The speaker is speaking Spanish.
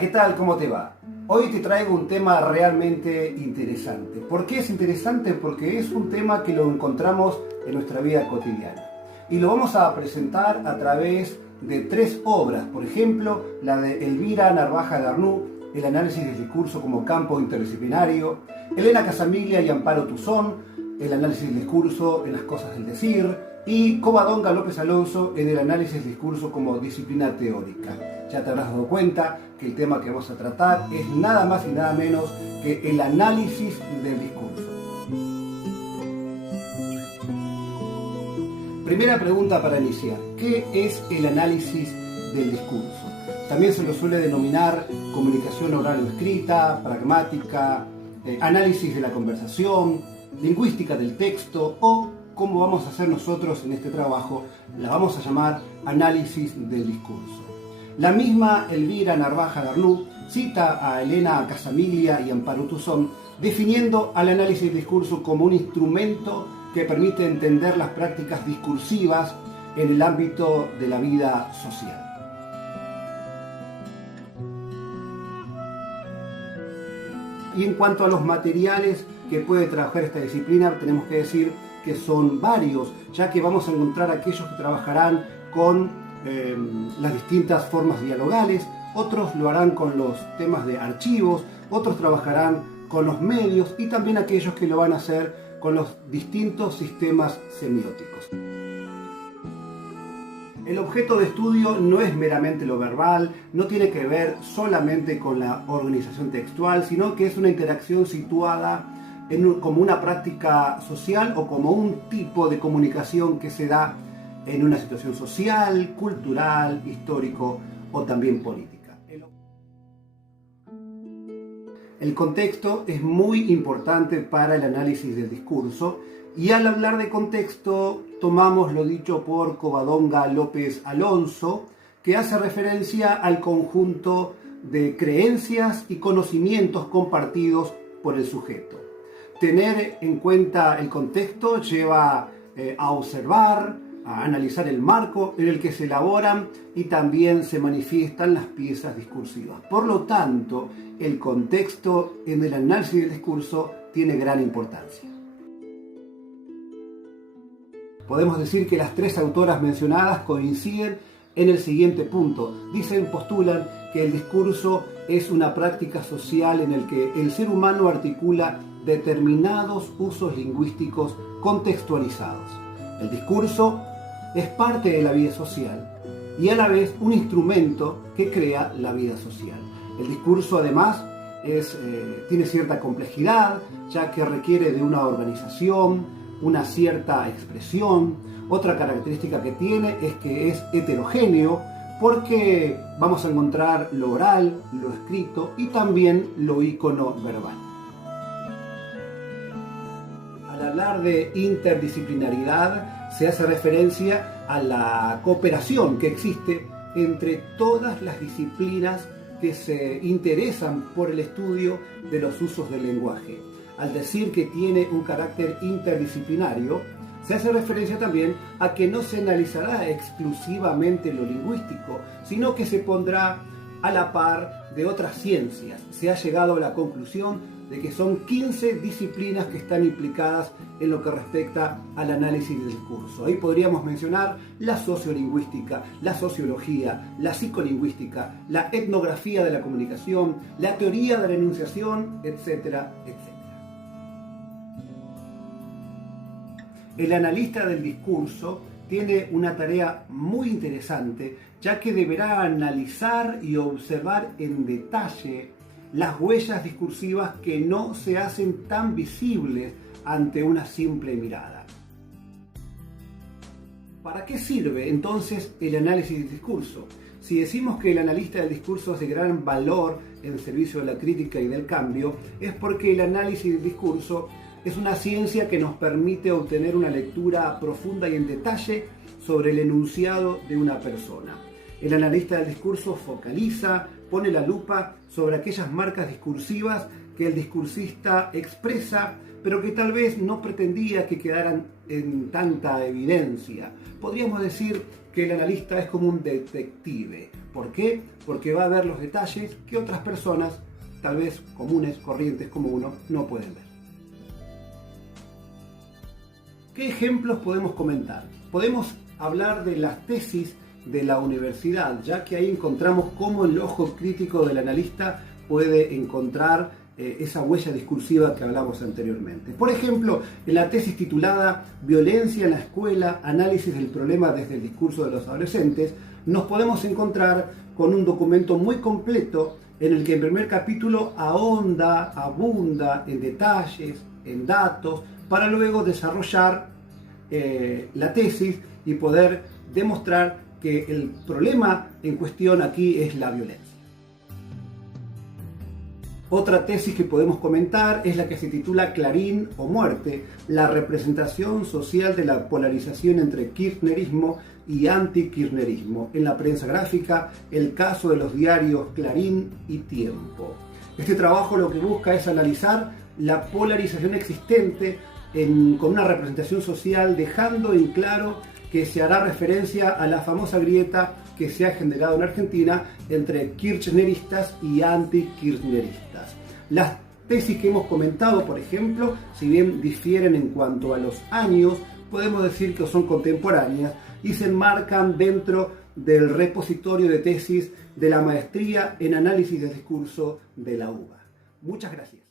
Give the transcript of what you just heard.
¿qué tal? ¿Cómo te va? Hoy te traigo un tema realmente interesante. ¿Por qué es interesante? Porque es un tema que lo encontramos en nuestra vida cotidiana. Y lo vamos a presentar a través de 3 obras. Por ejemplo, la de Elvira Narvaja Darnú, el análisis del discurso como campo interdisciplinario, Elena Casamiglia y Amparo Tuzón, el análisis del discurso en las cosas del decir, y Covadonga López Alonso en el análisis del discurso como disciplina teórica. Ya te habrás dado cuenta que el tema que vamos a tratar es nada más y nada menos que el análisis del discurso. Primera pregunta para iniciar: ¿qué es el análisis del discurso? También se lo suele denominar comunicación oral o escrita, pragmática, análisis de la conversación, lingüística del texto, o, como vamos a hacer nosotros en este trabajo, la vamos a llamar análisis del discurso. La misma Elvira Narvaja Darnú cita a Elena Casamiglia y Amparo Tuzón definiendo al análisis del discurso como un instrumento que permite entender las prácticas discursivas en el ámbito de la vida social. Y en cuanto a los materiales que puede trabajar esta disciplina, tenemos que decir que son varios, ya que vamos a encontrar aquellos que trabajarán con las distintas formas dialogales, otros lo harán con los temas de archivos, otros trabajarán con los medios y también aquellos que lo van a hacer con los distintos sistemas semióticos. El objeto de estudio no es meramente lo verbal, no tiene que ver solamente con la organización textual, sino que es una interacción situada como una práctica social o como un tipo de comunicación que se da en una situación social, cultural, histórico o también política. El contexto es muy importante para el análisis del discurso, y al hablar de contexto tomamos lo dicho por Covadonga López Alonso, que hace referencia al conjunto de creencias y conocimientos compartidos por el sujeto. Tener en cuenta el contexto lleva a observar, a analizar el marco en el que se elaboran y también se manifiestan las piezas discursivas. Por lo tanto, el contexto en el análisis del discurso tiene gran importancia. Podemos decir que las 3 autoras mencionadas coinciden en el siguiente punto. Postulan que el discurso es una práctica social en el que el ser humano articula determinados usos lingüísticos contextualizados. El discurso es parte de la vida social y a la vez un instrumento que crea la vida social. El discurso además tiene cierta complejidad, ya que requiere de una organización, una cierta expresión. Otra característica que tiene es que es heterogéneo, porque vamos a encontrar lo oral, lo escrito y también lo ícono verbal. Al hablar de interdisciplinaridad, se hace referencia a la cooperación que existe entre todas las disciplinas que se interesan por el estudio de los usos del lenguaje. Al decir que tiene un carácter interdisciplinario, se hace referencia también a que no se analizará exclusivamente lo lingüístico, sino que se pondrá a la par de otras ciencias. Se ha llegado a la conclusión de que son 15 disciplinas que están implicadas en lo que respecta al análisis del discurso. Ahí podríamos mencionar la sociolingüística, la sociología, la psicolingüística, la etnografía de la comunicación, la teoría de la enunciación, etcétera, etcétera. El analista del discurso tiene una tarea muy interesante, ya que deberá analizar y observar en detalle las huellas discursivas que no se hacen tan visibles ante una simple mirada. ¿Para qué sirve entonces el análisis del discurso? Si decimos que el analista del discurso es de gran valor en servicio de la crítica y del cambio, es porque el análisis del discurso es una ciencia que nos permite obtener una lectura profunda y en detalle sobre el enunciado de una persona. El analista del discurso focaliza, pone la lupa sobre aquellas marcas discursivas que el discursista expresa, pero que tal vez no pretendía que quedaran en tanta evidencia. Podríamos decir que el analista es como un detective. ¿Por qué? Porque va a ver los detalles que otras personas, tal vez comunes, corrientes como uno, no pueden ver. ¿Qué ejemplos podemos comentar? Podemos hablar de las tesis de la universidad, ya que ahí encontramos cómo el ojo crítico del analista puede encontrar esa huella discursiva que hablamos anteriormente. Por ejemplo, en la tesis titulada Violencia en la escuela, análisis del problema desde el discurso de los adolescentes, nos podemos encontrar con un documento muy completo en el que en primer capítulo abunda en detalles, en datos, para luego desarrollar la tesis y poder demostrar que el problema en cuestión aquí es la violencia. Otra tesis que podemos comentar es la que se titula Clarín o muerte, la representación social de la polarización entre kirchnerismo y anti-kirchnerismo. En la prensa gráfica, el caso de los diarios Clarín y Tiempo. Este trabajo lo que busca es analizar la polarización existente con una representación social, dejando en claro que se hará referencia a la famosa grieta que se ha generado en Argentina entre kirchneristas y anti-kirchneristas. Las tesis que hemos comentado, por ejemplo, si bien difieren en cuanto a los años, podemos decir que son contemporáneas y se enmarcan dentro del repositorio de tesis de la maestría en análisis de discurso de la UBA. Muchas gracias.